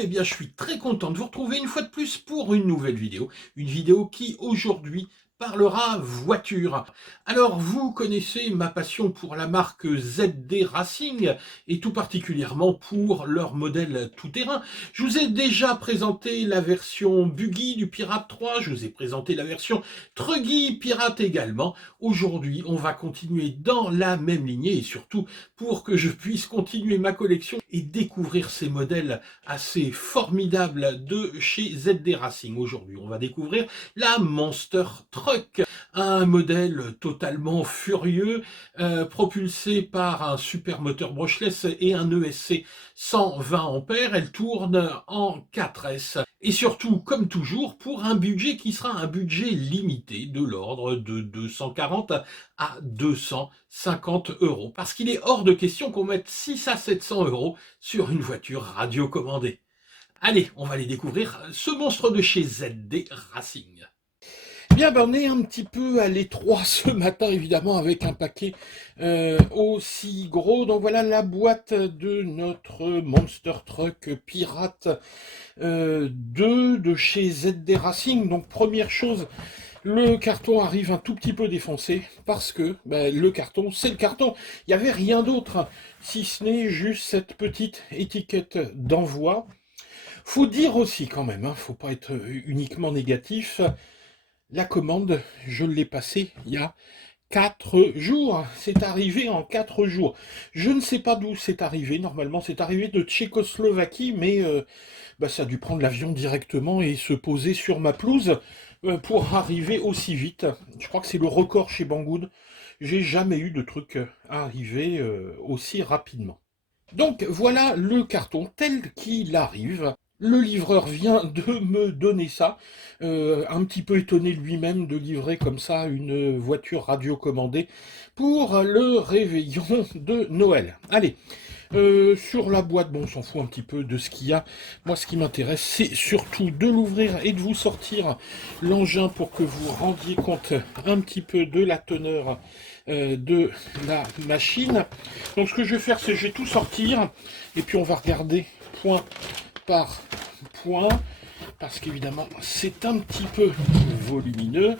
eh bien, je suis très content de vous retrouver une fois de plus pour une nouvelle vidéo. Une vidéo qui, aujourd'hui, parlera voiture. Alors, vous connaissez ma passion pour la marque ZD Racing et tout particulièrement pour leur modèle tout-terrain. Je vous ai déjà présenté la version Buggy du Pirate 3, je vous ai présenté la version Truggy Pirate également. Aujourd'hui, on va continuer dans la même lignée et surtout pour que je puisse continuer ma collection et découvrir ces modèles assez formidables de chez ZD Racing. Aujourd'hui, on va découvrir la Monster Truck, un modèle totalement furieux, propulsé par un super moteur brushless et un ESC 120 ampères. Elle tourne en 4S. Et surtout, comme toujours, pour un budget qui sera un budget limité de l'ordre de 240 à 250 euros. Parce qu'il est hors de question qu'on mette 6 à 700 euros sur une voiture radiocommandée. Allez, on va aller découvrir ce monstre de chez ZD Racing. Bien, ben, on est un petit peu à l'étroit ce matin, évidemment, avec un paquet aussi gros. Donc voilà la boîte de notre Monster Truck Pirate 2 de chez ZD Racing. Donc première chose, le carton arrive un tout petit peu défoncé parce que ben, le carton, c'est le carton. Il n'y avait rien d'autre, si ce n'est juste cette petite étiquette d'envoi. Faut dire aussi quand même, faut pas être uniquement négatif. La commande, je l'ai passée il y a 4 jours. C'est arrivé en 4 jours. Je ne sais pas d'où c'est arrivé. Normalement, c'est arrivé de Tchécoslovaquie, mais ça a dû prendre l'avion directement et se poser sur ma pelouse pour arriver aussi vite. Je crois que c'est le record chez Banggood. J'ai jamais eu de truc arriver aussi rapidement. Donc voilà le carton tel qu'il arrive. Le livreur vient de me donner ça, un petit peu étonné lui-même de livrer comme ça une voiture radiocommandée pour le réveillon de Noël. Allez, sur la boîte, bon, on s'en fout un petit peu de ce qu'il y a. Moi, ce qui m'intéresse, c'est surtout de l'ouvrir et de vous sortir l'engin pour que vous rendiez compte un petit peu de la teneur de la machine. Donc, ce que je vais faire, c'est que je vais tout sortir et puis on va regarder point par point parce qu'évidemment, c'est un petit peu volumineux.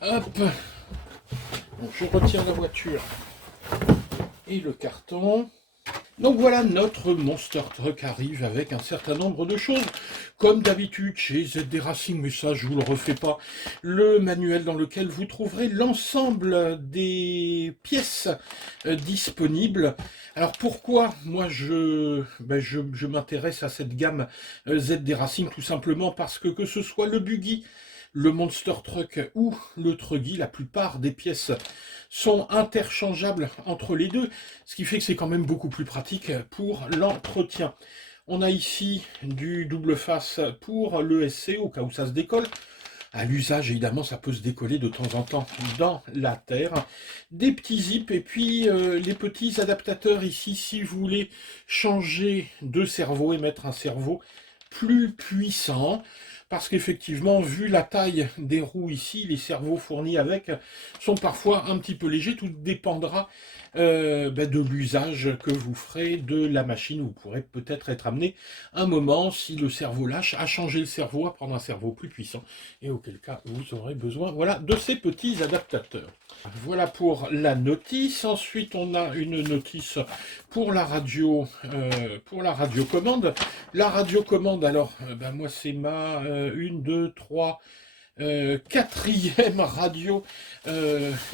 Hop, donc, je retire la voiture et le carton. Donc voilà, notre Monster Truck arrive avec un certain nombre de choses. Comme d'habitude chez ZD Racing, mais ça je vous le refais pas, le manuel dans lequel vous trouverez l'ensemble des pièces disponibles. Alors pourquoi moi je m'intéresse à cette gamme ZD Racing? Tout simplement parce que ce soit le Buggy, le Monster Truck ou le Truggy, la plupart des pièces sont interchangeables entre les deux, ce qui fait que c'est quand même beaucoup plus pratique pour l'entretien. On a ici du double face pour l'ESC au cas où ça se décolle. À l'usage, évidemment, ça peut se décoller de temps en temps dans la terre. Des petits zips et puis les petits adaptateurs ici si vous voulez changer de cerveau et mettre un cerveau plus puissant. Parce qu'effectivement, vu la taille des roues ici, les cerveaux fournis avec sont parfois un petit peu légers. Tout dépendra de l'usage que vous ferez de la machine. Vous pourrez peut-être être amené un moment, si le cerveau lâche, à changer le cerveau, à prendre un cerveau plus puissant. Et auquel cas, vous aurez besoin de ces petits adaptateurs. Voilà pour la notice. Ensuite, on a une notice pour la radiocommande. La radiocommande, alors, moi, c'est ma 1, 2, 3, quatrième radio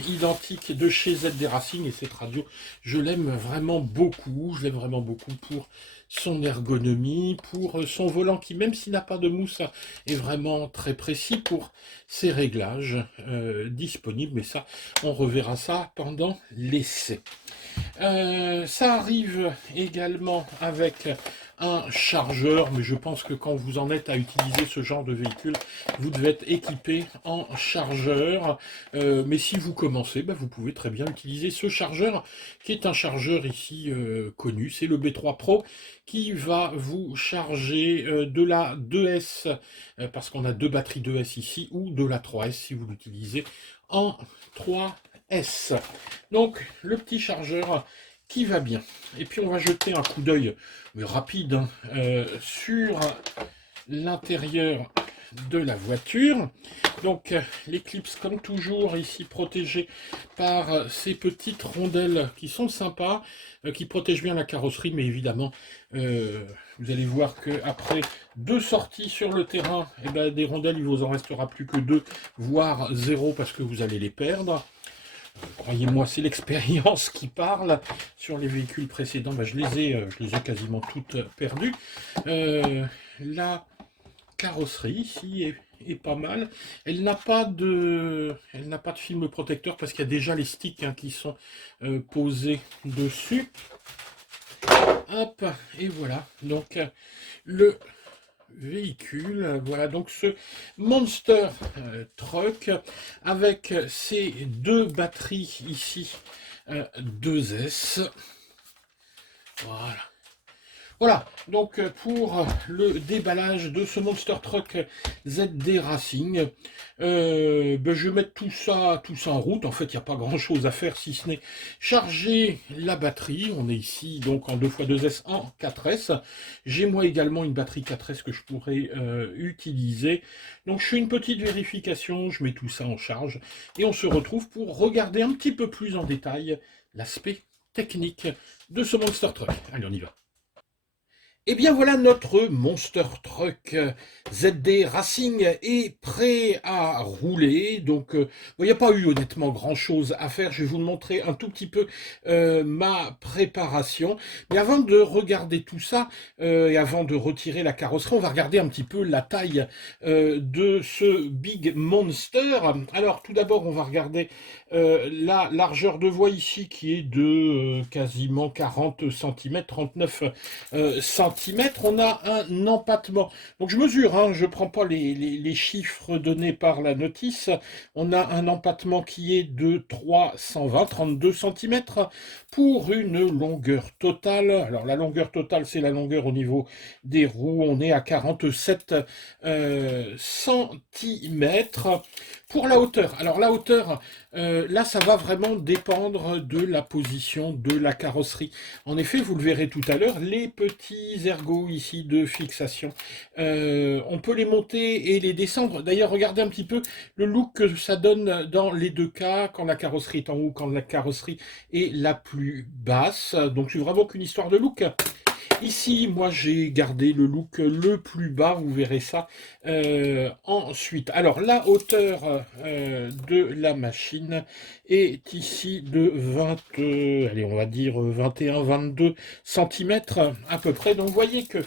identique de chez ZD Racing. Et cette radio, je l'aime vraiment beaucoup. Je l'aime vraiment beaucoup pour son ergonomie, pour son volant qui, même s'il n'a pas de mousse, est vraiment très précis pour ses réglages disponibles. Mais ça, on reverra ça pendant l'essai. Ça arrive également avec un chargeur, mais je pense que quand vous en êtes à utiliser ce genre de véhicule, vous devez être équipé en chargeur. Mais si vous commencez, vous pouvez très bien utiliser ce chargeur, qui est un chargeur ici connu, c'est le B3 Pro, qui va vous charger de la 2S, parce qu'on a deux batteries 2S ici, ou de la 3S si vous l'utilisez en 3S. Donc le petit chargeur qui va bien. Et puis on va jeter un coup d'œil, mais rapide, hein, sur l'intérieur de la voiture. Donc l'éclipse comme toujours ici protégée par ces petites rondelles qui sont sympas, qui protègent bien la carrosserie, mais évidemment vous allez voir que après 2 sorties sur le terrain, et ben, des rondelles il vous en restera plus que 2, voire 0 parce que vous allez les perdre. Croyez-moi, c'est l'expérience qui parle. Sur les véhicules précédents, ben, je les ai quasiment toutes perdues. La carrosserie ici est pas mal. Elle n'a pas de film protecteur parce qu'il y a déjà les sticks, hein, qui sont posés dessus. Hop, et voilà. Donc le véhicule, voilà donc ce Monster Truck avec ces 2 batteries ici 2S. Voilà. Voilà, donc pour le déballage de ce Monster Truck ZD Racing, ben, je vais mettre tout ça en route. En fait, il n'y a pas grand chose à faire si ce n'est charger la batterie. On est ici donc en 2x2S en 4S. J'ai moi également une batterie 4S que je pourrais utiliser. Donc je fais une petite vérification, je mets tout ça en charge et on se retrouve pour regarder un petit peu plus en détail l'aspect technique de ce Monster Truck. Allez, on y va. Et bien voilà, notre Monster Truck ZD Racing est prêt à rouler. Donc il n'y a pas eu honnêtement grand chose à faire. Je vais vous montrer un tout petit peu ma préparation. Mais avant de regarder tout ça et avant de retirer la carrosserie, on va regarder un petit peu la taille de ce Big Monster. Alors tout d'abord, on va regarder la largeur de voie ici qui est de quasiment 40 cm, 39 cm. On a un empattement. Donc je mesure, hein, je ne prends pas les chiffres donnés par la notice. On a un empattement qui est de 32 cm pour une longueur totale. Alors la longueur totale, c'est la longueur au niveau des roues. On est à 47 cm. Pour la hauteur, alors la hauteur, là ça va vraiment dépendre de la position de la carrosserie. En effet, vous le verrez tout à l'heure, les petits ergots ici de fixation, on peut les monter et les descendre. D'ailleurs, regardez un petit peu le look que ça donne dans les 2 cas, quand la carrosserie est en haut, quand la carrosserie est la plus basse. Donc c'est vraiment qu'une histoire de look. Ici, moi, j'ai gardé le look le plus bas, vous verrez ça ensuite. Alors, la hauteur de la machine est ici de 20, allez, on va dire 21-22 cm à peu près. Donc, vous voyez que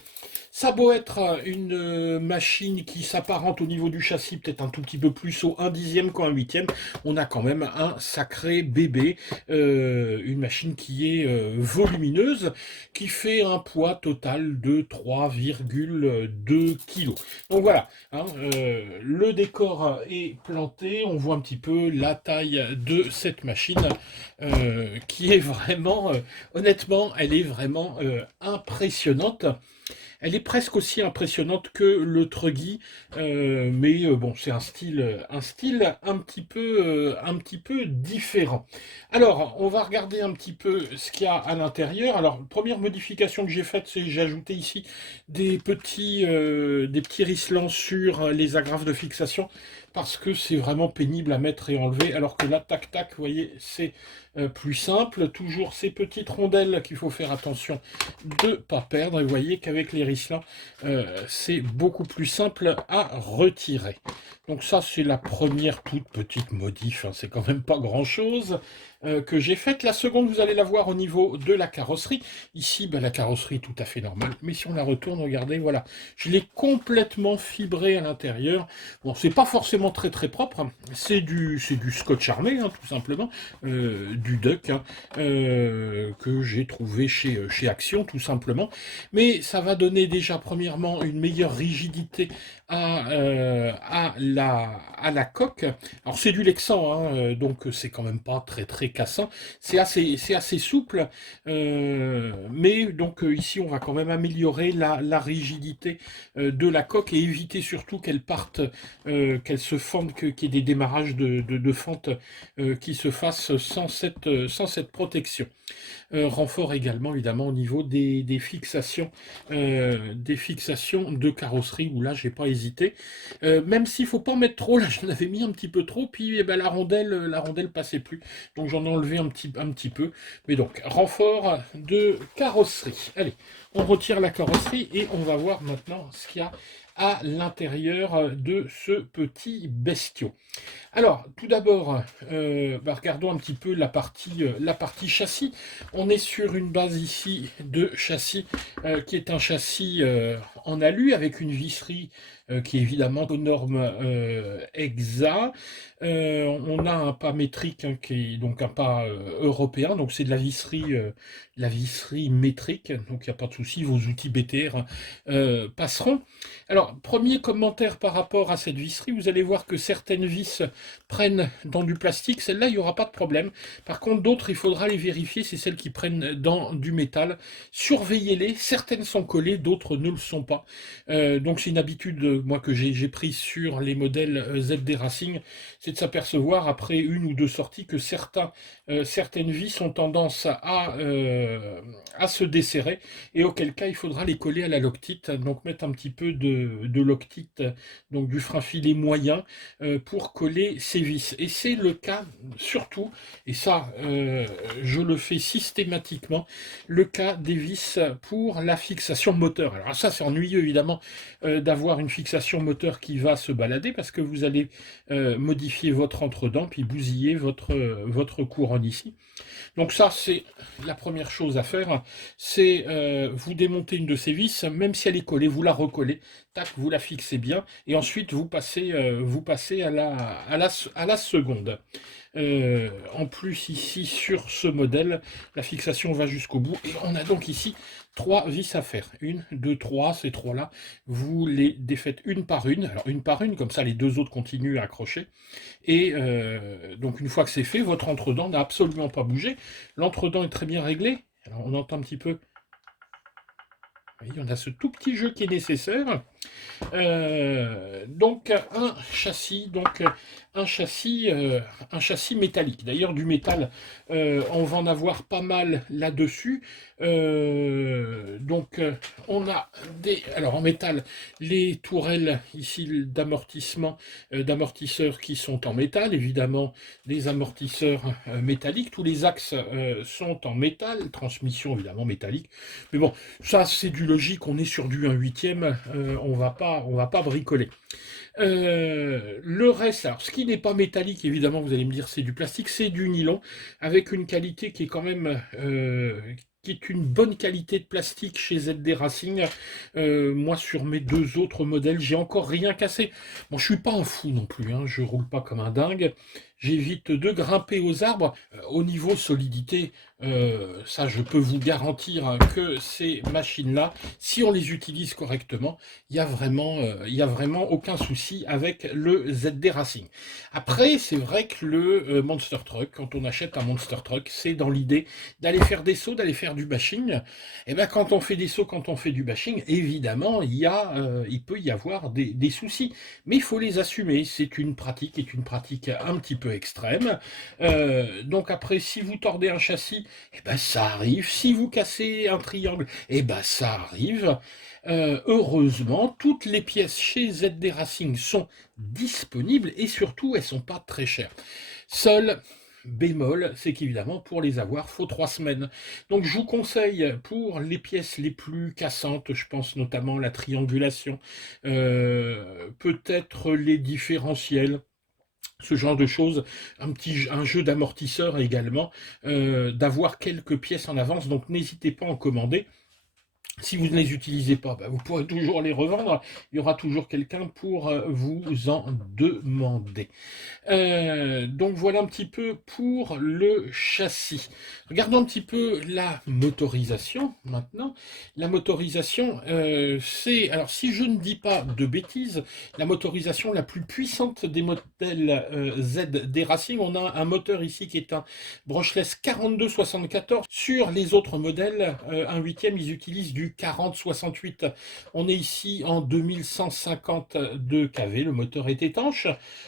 ça a beau être une machine qui s'apparente au niveau du châssis peut-être un tout petit peu plus au 1/10 qu'au 1/8, on a quand même un sacré bébé, une machine qui est volumineuse, qui fait un poids total de 3,2 kg. Donc voilà, hein, le décor est planté, on voit un petit peu la taille de cette machine qui est vraiment, honnêtement, elle est vraiment impressionnante. Elle est presque aussi impressionnante que le Truggy, mais bon, c'est un style un petit peu différent. Alors, on va regarder un petit peu ce qu'il y a à l'intérieur. Alors, première modification que j'ai faite, c'est que j'ai ajouté ici des petits risselants sur les agrafes de fixation, parce que c'est vraiment pénible à mettre et enlever, alors que là, tac, tac, vous voyez, c'est plus simple. Toujours ces petites rondelles qu'il faut faire attention de ne pas perdre. Et vous voyez qu'avec les risselants, c'est beaucoup plus simple à retirer. Donc ça, c'est la première toute petite modif, hein, c'est quand même pas grand-chose que j'ai faite. La seconde, vous allez la voir au niveau de la carrosserie. Ici, ben, la carrosserie est tout à fait normale, mais si on la retourne, regardez, voilà, je l'ai complètement fibré à l'intérieur. Bon, c'est pas forcément très très propre, hein. C'est du scotch armé, hein, tout simplement, du duck, hein, que j'ai trouvé chez Action, tout simplement. Mais ça va donner déjà, premièrement, une meilleure rigidité à la coque. Alors c'est du Lexan, hein, donc c'est quand même pas très très cassant. C'est assez souple, mais donc ici on va quand même améliorer la rigidité de la coque et éviter surtout qu'elle parte, qu'elle se fende, qu'il y ait des démarrages de fente qui se fassent sans cette sans cette protection. Renfort également évidemment au niveau des fixations de carrosserie, où là j'ai pas hésité, même s'il faut pas en mettre trop, là j'en avais mis un petit peu trop, puis ben, la rondelle passait plus, donc j'en ai enlevé un petit peu. Mais donc renfort de carrosserie. Allez, on retire la carrosserie et on va voir maintenant ce qu'il y a à l'intérieur de ce petit bestiau. Alors, tout d'abord, regardons un petit peu la partie châssis. On est sur une base ici de châssis qui est un châssis en alu avec une visserie qui est évidemment aux normes EXA. On a un pas métrique hein, qui est donc un pas européen, donc c'est de la visserie métrique, donc il n'y a pas de souci, vos outils BTR passeront. Alors, premier commentaire par rapport à cette visserie, vous allez voir que certaines vis prennent dans du plastique, celle-là il n'y aura pas de problème. Par contre d'autres il faudra les vérifier, c'est celles qui prennent dans du métal. Surveillez-les, certaines sont collées, d'autres ne le sont pas. Donc c'est une habitude moi que j'ai prise sur les modèles ZD Racing, c'est de s'apercevoir après une ou deux sorties que certaines vis ont tendance à se desserrer, et auquel cas il faudra les coller à la Loctite, donc mettre un petit peu de Loctite, donc du frein filet moyen, pour coller ces vis. Et c'est le cas surtout, et ça je le fais systématiquement, le cas des vis pour la fixation moteur. Alors ça c'est ennuyeux évidemment d'avoir une fixation moteur qui va se balader, parce que vous allez modifier votre entredent puis bousiller votre couronne ici. Donc ça c'est la première chose à faire, c'est vous démontez une de ces vis, même si elle est collée, vous la recollez, tac, vous la fixez bien, et ensuite vous passez à la seconde. En plus ici sur ce modèle, la fixation va jusqu'au bout, et on a donc ici 3 vis à faire. 1, 2, 3, ces 3-là, vous les défaites une par une. Alors une par une, comme ça les deux autres continuent à accrocher. Et donc une fois que c'est fait, votre entredent n'a absolument pas bougé. L'entredent est très bien réglé. Alors on entend un petit peu. Vous voyez, on a ce tout petit jeu qui est nécessaire. Donc un châssis métallique. D'ailleurs du métal, on va en avoir pas mal là-dessus. On a alors en métal, les tourelles ici d'amortissement, d'amortisseurs qui sont en métal, évidemment des amortisseurs métalliques. Tous les axes sont en métal, transmission évidemment métallique. Mais bon, ça c'est du logique. On est sur du 1/8, on va pas bricoler. Le reste, alors ce qui n'est pas métallique, évidemment, vous allez me dire c'est du plastique, c'est du nylon, avec une qualité qui est quand même qui est une bonne qualité de plastique chez ZD Racing. Moi, sur mes deux autres modèles, j'ai encore rien cassé. Bon, je suis pas un fou non plus, hein, je roule pas comme un dingue. J'évite de grimper aux arbres. Au niveau solidité, ça je peux vous garantir hein, que ces machines-là, si on les utilise correctement, il y a vraiment aucun souci avec le ZD Racing. Après, c'est vrai que le Monster Truck, quand on achète un Monster Truck, c'est dans l'idée d'aller faire des sauts, d'aller faire du bashing. Et bien quand on fait des sauts, quand on fait du bashing, évidemment, il peut y avoir des soucis. Mais il faut les assumer, c'est une pratique un petit peu extrême. Donc après, si vous tordez un châssis, eh ben ça arrive. Si vous cassez un triangle, eh ben ça arrive. Heureusement, toutes les pièces chez ZD Racing sont disponibles, et surtout, elles sont pas très chères. Seul bémol, c'est qu'évidemment, pour les avoir, faut 3 semaines. Donc je vous conseille, pour les pièces les plus cassantes, je pense notamment la triangulation, peut-être les différentiels, ce genre de choses, un jeu d'amortisseur également, d'avoir quelques pièces en avance, donc n'hésitez pas à en commander. Si vous ne les utilisez pas, vous pourrez toujours les revendre. Il y aura toujours quelqu'un pour vous en demander. Donc voilà un petit peu pour le châssis. Regardons un petit peu la motorisation maintenant. La motorisation, c'est, alors si je ne dis pas de bêtises, la motorisation la plus puissante des modèles ZD Racing. On a un moteur ici qui est un brushless 4274. Sur les autres modèles 1/8, ils utilisent du du 4068. On est ici en 2152 kV, le moteur est étanche,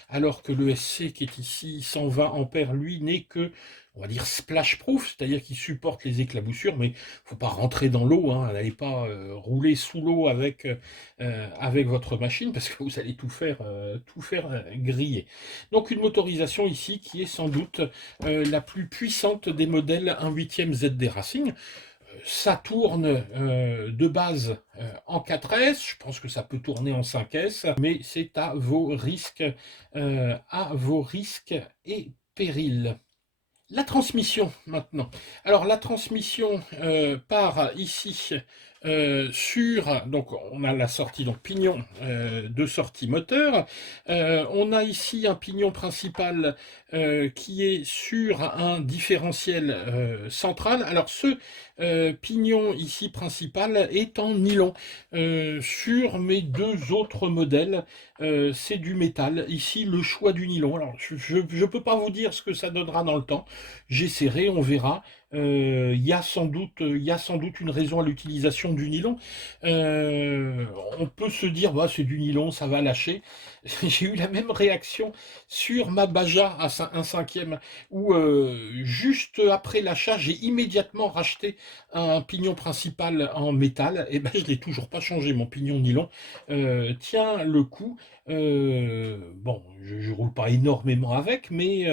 alors que le SC qui est ici 120 ampères, lui, n'est que, on va dire, splash proof, c'est-à-dire qu'il supporte les éclaboussures, mais il ne faut pas rentrer dans l'eau, hein, n'allez pas rouler sous l'eau avec votre machine, parce que vous allez tout faire griller. Donc une motorisation ici qui est sans doute la plus puissante des modèles 1/8 ZD Racing. Ça tourne de base en 4S, je pense que ça peut tourner en 5S, mais c'est à vos risques et périls. La transmission maintenant. Alors la transmission part ici donc on a la sortie, donc pignon de sortie moteur. On a ici un pignon principal qui est sur un différentiel central. Alors ce pignon ici principal est en nylon. Sur mes deux autres modèles, c'est du métal. Ici, le choix du nylon. Alors, je ne peux pas vous dire ce que ça donnera dans le temps. J'essaierai, on verra. Il y a sans doute une raison à l'utilisation du nylon. On peut se dire, bah, c'est du nylon, ça va lâcher. J'ai eu la même réaction sur ma Baja à 1/5, où juste après l'achat, j'ai immédiatement racheté un pignon principal en métal. Et ben, je l'ai toujours pas changé, mon pignon nylon tient le coup. Bon, je roule pas énormément avec, mais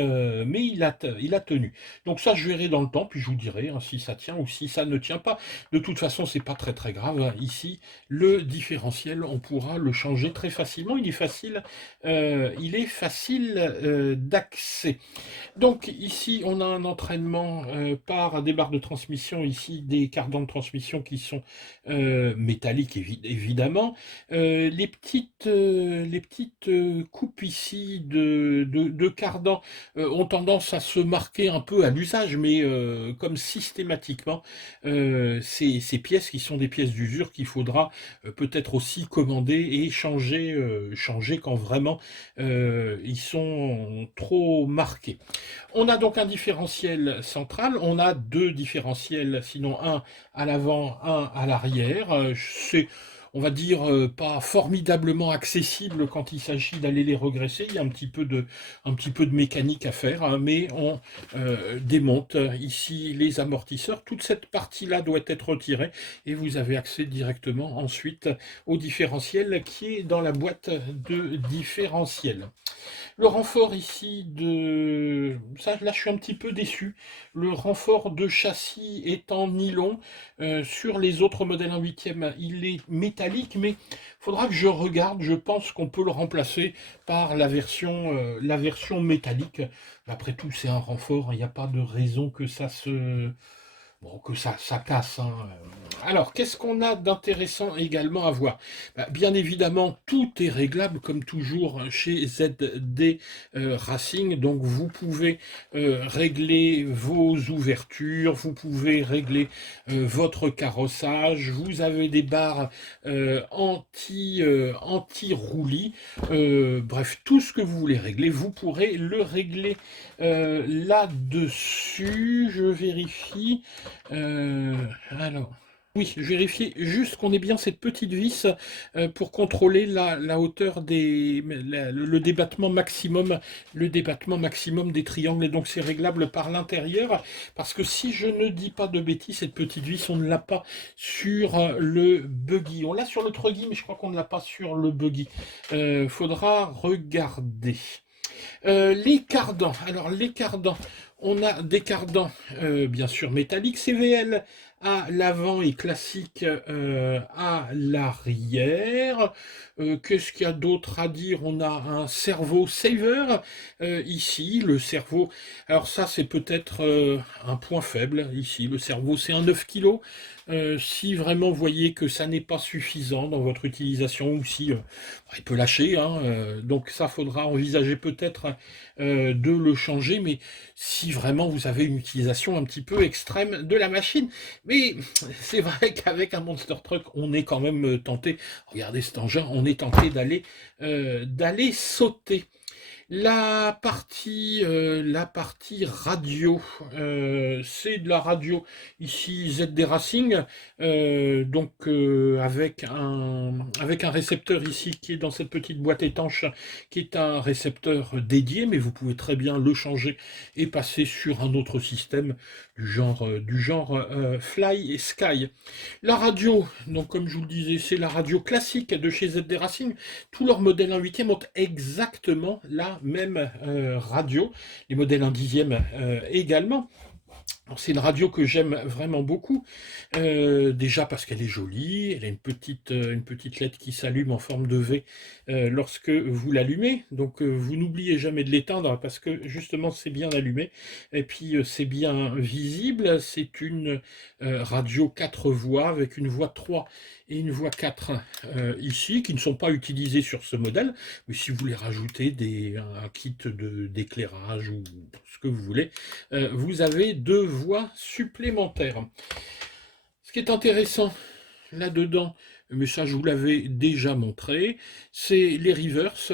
il a tenu. Donc ça, je verrai dans le temps, puis je vous dirai hein, si ça tient ou si ça ne tient pas. De toute façon, c'est pas très grave. Ici, le différentiel, on pourra le changer très facilement. Il est facile d'accès. Donc ici, on a un entraînement par des barres de transmission, ici des cardans de transmission qui sont métalliques évidemment. Les petites coupes ici de cardans ont tendance à se marquer un peu à l'usage, mais comme systématiquement, ces pièces qui sont des pièces d'usure qu'il faudra peut-être aussi commander et changer quand vraiment ils sont trop marqués. On a donc un différentiel central, on a deux différentiels, sinon un à l'avant, un à l'arrière. C'est, on va dire, pas formidablement accessible quand il s'agit d'aller les regresser. Il y a un petit peu de mécanique à faire, hein, mais on démonte ici les amortisseurs. Toute cette partie-là doit être retirée et vous avez accès directement ensuite au différentiel qui est dans la boîte de différentiel. Le renfort ici ça, là je suis un petit peu déçu. Le renfort de châssis est en nylon. Sur les autres modèles 1/8, il est métallique, mais il faudra que je regarde. Je pense qu'on peut le remplacer par la version métallique. Après tout, c'est un renfort. Il n'y a pas de raison que ça se... Bon, que ça casse. Hein. Alors, qu'est-ce qu'on a d'intéressant également à voir? Bien évidemment, tout est réglable comme toujours chez ZD Racing. Donc, vous pouvez régler vos ouvertures, vous pouvez régler votre carrossage. Vous avez des barres anti-roulis. Bref, tout ce que vous voulez régler, vous pourrez le régler là-dessus. Je vérifie. Alors, oui, je vérifie juste qu'on ait bien cette petite vis pour contrôler la hauteur le débattement maximum des triangles, et donc c'est réglable par l'intérieur, parce que si je ne dis pas de bêtises, cette petite vis, on ne l'a pas sur le buggy. On l'a sur le truggy, mais je crois qu'on ne l'a pas sur le buggy. Faudra regarder. Les cardans. Alors, les cardans, on a des cardans, bien sûr, métalliques, CVL à l'avant et classique à l'arrière. Qu'est-ce qu'il y a d'autre à dire? On a un servo saver ici, le servo. Alors ça, c'est peut-être un point faible ici. Le servo, c'est un 9 kg. Si vraiment vous voyez que ça n'est pas suffisant dans votre utilisation, ou si il peut lâcher, hein, donc ça faudra envisager peut-être de le changer, mais si vraiment vous avez une utilisation un petit peu extrême de la machine. Mais c'est vrai qu'avec un Monster Truck, on est quand même tenté, regardez cet engin, on est tenté d'aller sauter. La partie radio, c'est de la radio ici ZD Racing, avec un récepteur ici qui est dans cette petite boîte étanche, qui est un récepteur dédié, mais vous pouvez très bien le changer et passer sur un autre système du genre Fly et Sky. La radio, donc comme je vous le disais, c'est la radio classique de chez ZD Racing. Tous leurs modèles 1/8 ont exactement la même radio, les modèles 1/10 également. Alors, c'est une radio que j'aime vraiment beaucoup, déjà parce qu'elle est jolie, elle a une petite LED qui s'allume en forme de V lorsque vous l'allumez, donc vous n'oubliez jamais de l'éteindre parce que justement c'est bien allumé, et puis c'est bien visible, c'est une radio 4 voix avec une voix 3 et une voix 4 ici, qui ne sont pas utilisées sur ce modèle, mais si vous voulez rajouter un kit d'éclairage ou ce que vous voulez, vous avez 2 voix supplémentaires. Ce qui est intéressant là-dedans, mais ça je vous l'avais déjà montré, c'est les reverse,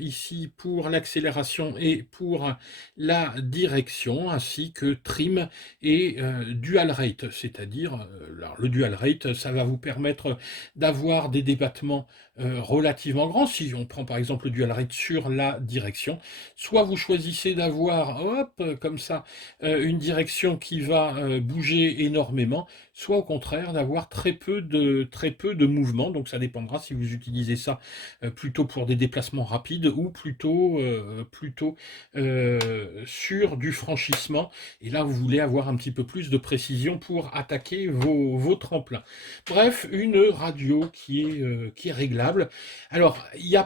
ici pour l'accélération et pour la direction, ainsi que trim et dual rate, c'est-à-dire, le dual rate, ça va vous permettre d'avoir des débattements relativement grands, si on prend par exemple le dual rate sur la direction, soit vous choisissez d'avoir, hop, comme ça, une direction qui va bouger énormément, soit au contraire d'avoir très peu de mouvement, donc ça dépendra si vous utilisez ça plutôt pour des déplacements rapides ou plutôt sur du franchissement, et là vous voulez avoir un petit peu plus de précision pour attaquer vos tremplins. Bref, une radio qui est réglable. Alors, il n'y a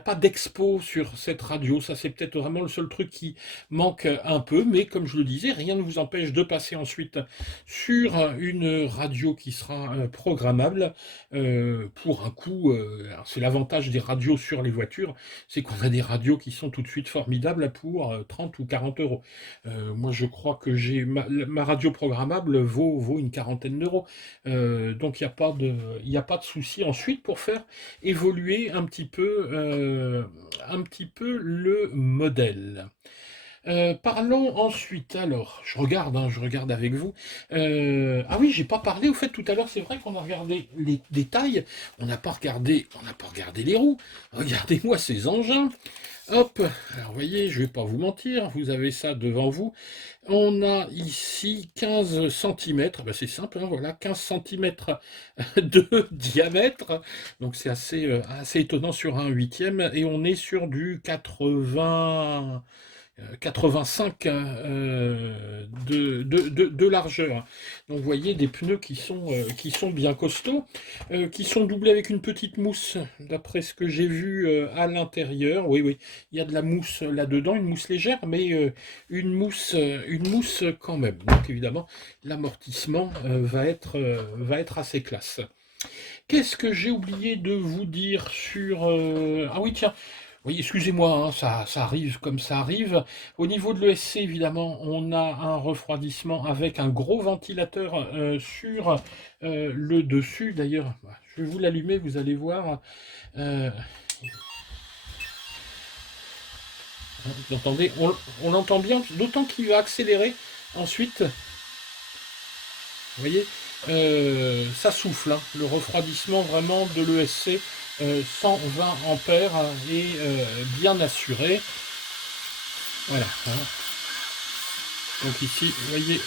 pas d'expo sur cette radio, ça c'est peut-être vraiment le seul truc qui manque un peu, mais comme je le disais, rien ne vous empêche de passer ensuite sur une radio qui sera programmable pour un coût. C'est l'avantage des radios sur les voitures, c'est qu'on a des radios qui sont tout de suite formidables pour 30 ou 40 euros. Moi je crois que j'ai ma radio programmable vaut une quarantaine d'euros, donc il n'y a pas de souci ensuite pour faire évoluer un petit peu le modèle. Parlons ensuite, alors, je regarde avec vous. Ah oui, j'ai pas parlé, au fait, tout à l'heure, c'est vrai qu'on a regardé les détails, on n'a pas regardé les roues. Regardez-moi ces engins. Hop, alors vous voyez, je vais pas vous mentir, vous avez ça devant vous. On a ici 15 cm, ben c'est simple, hein, voilà, 15 cm de diamètre, donc c'est assez étonnant sur un 8e, et on est sur du 85 de largeur. Donc vous voyez des pneus qui sont bien costauds, qui sont doublés avec une petite mousse, d'après ce que j'ai vu à l'intérieur. Oui, oui, il y a de la mousse là-dedans, une mousse légère, mais une mousse quand même. Donc évidemment, l'amortissement va être assez classe. Qu'est-ce que j'ai oublié de vous dire sur... Ah oui, tiens, oui, excusez-moi, hein, ça arrive comme ça arrive. Au niveau de l'ESC, évidemment, on a un refroidissement avec un gros ventilateur sur le dessus. D'ailleurs, je vais vous l'allumer, vous allez voir. Vous entendez, on l'entend bien, d'autant qu'il va accélérer ensuite. Vous voyez, ça souffle, hein, le refroidissement vraiment de l'ESC, 120 ampères est bien assuré. Voilà. Hein. Donc ici, vous voyez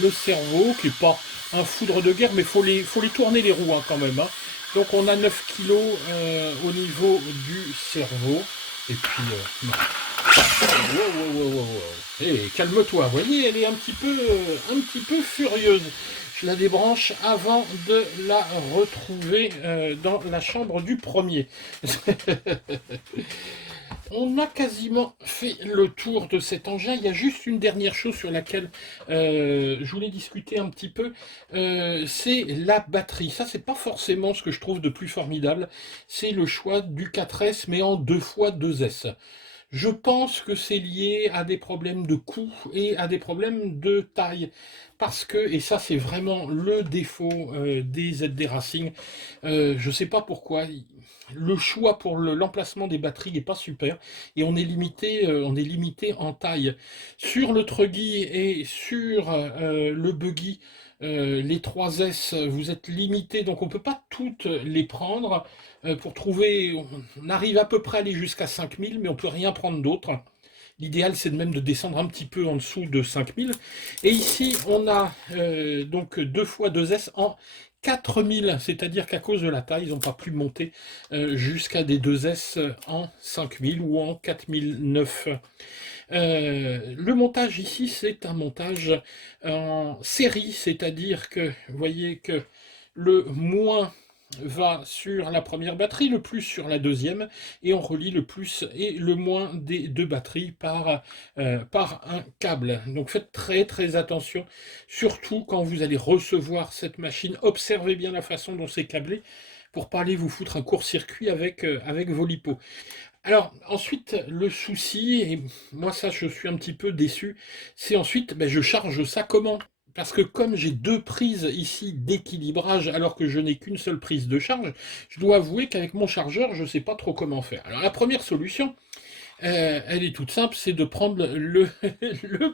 le cerveau, qui n'est pas un foudre de guerre, mais il faut les tourner les roues hein, quand même. Hein. Donc on a 9 kg au niveau du cerveau. Et puis... Wow. Hey, calme-toi, vous voyez, elle est un petit peu furieuse. Je la débranche avant de la retrouver dans la chambre du premier. On a quasiment fait le tour de cet engin. Il y a juste une dernière chose sur laquelle je voulais discuter un petit peu. C'est la batterie. Ça, c'est pas forcément ce que je trouve de plus formidable. C'est le choix du 4S, mais en 2x2S. Je pense que c'est lié à des problèmes de coût et à des problèmes de taille. Parce que, et ça c'est vraiment le défaut des ZD Racing, je ne sais pas pourquoi, le choix pour l'emplacement des batteries n'est pas super et on est limité en taille. Sur le Truggy et sur le Buggy, les 3S, vous êtes limité, donc on ne peut pas toutes les prendre. Pour trouver, on arrive à peu près à aller jusqu'à 5000, mais on ne peut rien prendre d'autre. L'idéal, c'est de même de descendre un petit peu en dessous de 5000. Et ici, on a donc 2x2S en 4000, c'est-à-dire qu'à cause de la taille, ils n'ont pas pu monter jusqu'à des 2S en 5000 ou en 4009. Le montage ici, c'est un montage en série, c'est-à-dire que vous voyez que le moins va sur la première batterie, le plus sur la deuxième, et on relie le plus et le moins des deux batteries par un câble. Donc faites très très attention, surtout quand vous allez recevoir cette machine, observez bien la façon dont c'est câblé, pour pas aller vous foutre un court-circuit avec vos lipos. Alors ensuite, le souci, et moi ça je suis un petit peu déçu, c'est ensuite, ben, je charge ça comment? Parce que comme j'ai deux prises ici d'équilibrage alors que je n'ai qu'une seule prise de charge, je dois avouer qu'avec mon chargeur, je ne sais pas trop comment faire. Alors la première solution, elle est toute simple, c'est de prendre le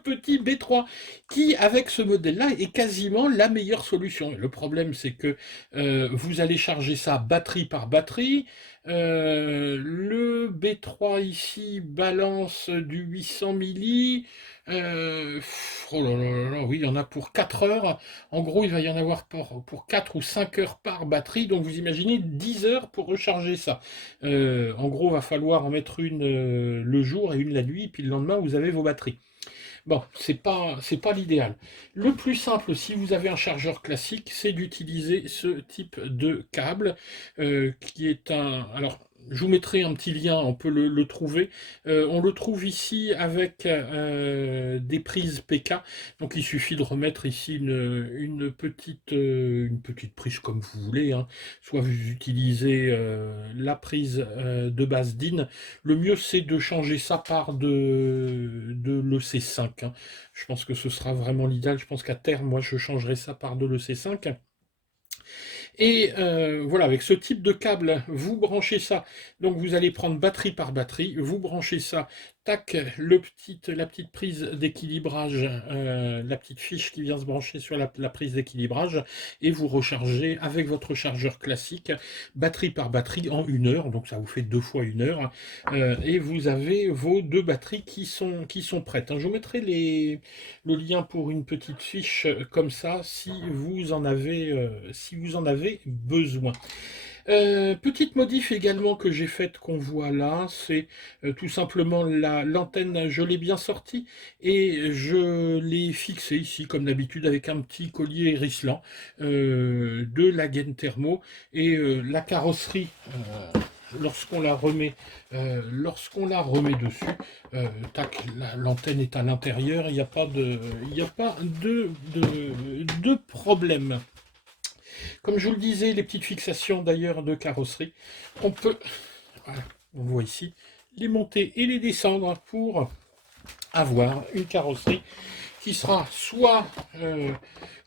petit B3 qui, avec ce modèle-là, est quasiment la meilleure solution. Le problème, c'est que vous allez charger ça batterie par batterie. Le B3 ici balance du 800 milli. Oh là là là, oui, il y en a pour 4 heures. En gros, il va y en avoir pour 4 ou 5 heures par batterie. Donc, vous imaginez 10 heures pour recharger ça. En gros, il va falloir en mettre une le jour et une la nuit, puis le lendemain, vous avez vos batteries. Bon, c'est pas l'idéal. Le plus simple, si vous avez un chargeur classique, c'est d'utiliser ce type de câble, qui est un... Alors, je vous mettrai un petit lien, on peut le trouver. On le trouve ici avec des prises PK. Donc il suffit de remettre ici une petite prise comme vous voulez, hein. Soit vous utilisez la prise de base DIN. Le mieux c'est de changer ça par de l'EC5, hein. Je pense que ce sera vraiment l'idéal. Je pense qu'à terme, moi je changerai ça par de l'EC5. Et voilà, avec ce type de câble, vous branchez ça. Donc vous allez prendre batterie par batterie, vous branchez ça, tac, la petite prise d'équilibrage, la petite fiche qui vient se brancher sur la prise d'équilibrage, et vous rechargez avec votre chargeur classique, batterie par batterie en 1 heure, donc ça vous fait 2 fois 1 heure, et vous avez vos deux batteries qui sont prêtes. Je vous mettrai le lien pour une petite fiche comme ça si vous en avez besoin. Petite modif également que j'ai faite qu'on voit là, c'est tout simplement l'antenne, je l'ai bien sortie et je l'ai fixée ici comme d'habitude avec un petit collier risselant de la gaine thermo, et la carrosserie, lorsqu'on la remet dessus, tac, l'antenne est à l'intérieur, il n'y a pas de problème. Comme je vous le disais, les petites fixations d'ailleurs de carrosserie, on peut, voilà, on voit ici, les monter et les descendre pour avoir une carrosserie qui sera soit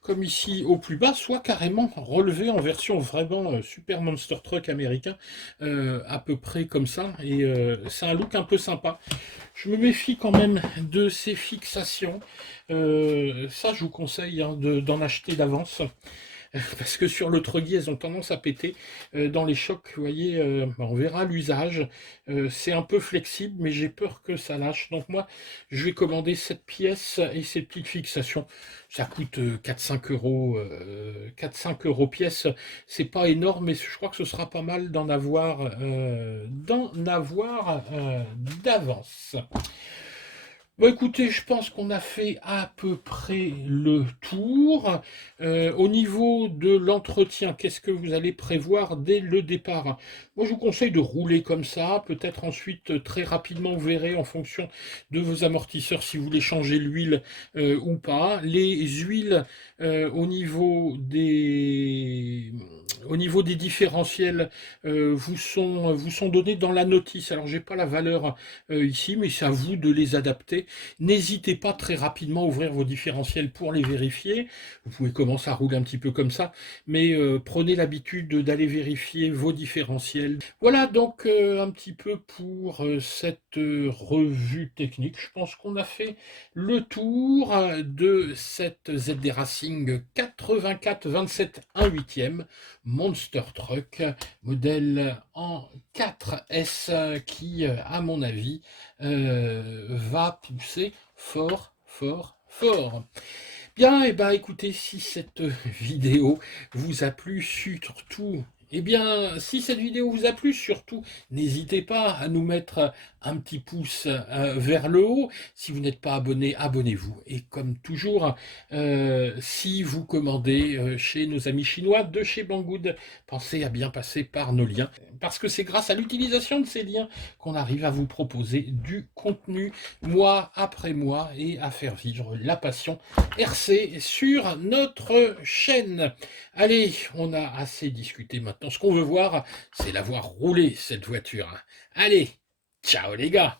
comme ici au plus bas, soit carrément relevée en version vraiment super monster truck américain, à peu près comme ça, et c'est un look un peu sympa. Je me méfie quand même de ces fixations, ça je vous conseille hein, d'en acheter d'avance. Parce que sur le Truggy, elles ont tendance à péter dans les chocs, vous voyez, on verra l'usage, c'est un peu flexible, mais j'ai peur que ça lâche. Donc moi, je vais commander cette pièce et ces petites fixations. Ça coûte 4-5 euros, 4-5 euros pièce, c'est pas énorme, mais je crois que ce sera pas mal d'en avoir d'avance. Bon, écoutez, je pense qu'on a fait à peu près le tour. Au niveau de l'entretien, qu'est-ce que vous allez prévoir dès le départ? Moi, je vous conseille de rouler comme ça. Peut-être ensuite, très rapidement, vous verrez en fonction de vos amortisseurs si vous voulez changer l'huile ou pas. Les huiles au niveau des différentiels vous sont donnés dans la notice. Alors, j'ai pas la valeur ici, mais c'est à vous de les adapter. commencer. N'hésitez pas très rapidement à ouvrir vos différentiels pour les vérifier. Vous pouvez commencer à rouler un petit peu comme ça, mais prenez l'habitude d'aller vérifier vos différentiels. Voilà donc un petit peu pour cette revue technique. Je pense qu'on a fait le tour de cette ZD Racing 84 27 1/8 Monster Truck, modèle en 4S qui, à mon avis, va pousser fort, fort, fort. Bien, et ben écoutez, si cette vidéo vous a plu, surtout, si cette vidéo vous a plu, surtout, n'hésitez pas à nous mettre un petit pouce vers le haut. Si vous n'êtes pas abonné, abonnez-vous. Et comme toujours, si vous commandez chez nos amis chinois de chez Banggood, pensez à bien passer par nos liens, parce que c'est grâce à l'utilisation de ces liens qu'on arrive à vous proposer du contenu mois après mois et à faire vivre la passion RC sur notre chaîne. Allez, on a assez discuté maintenant. Ce qu'on veut voir, c'est la voir rouler, cette voiture. Allez, ciao les gars!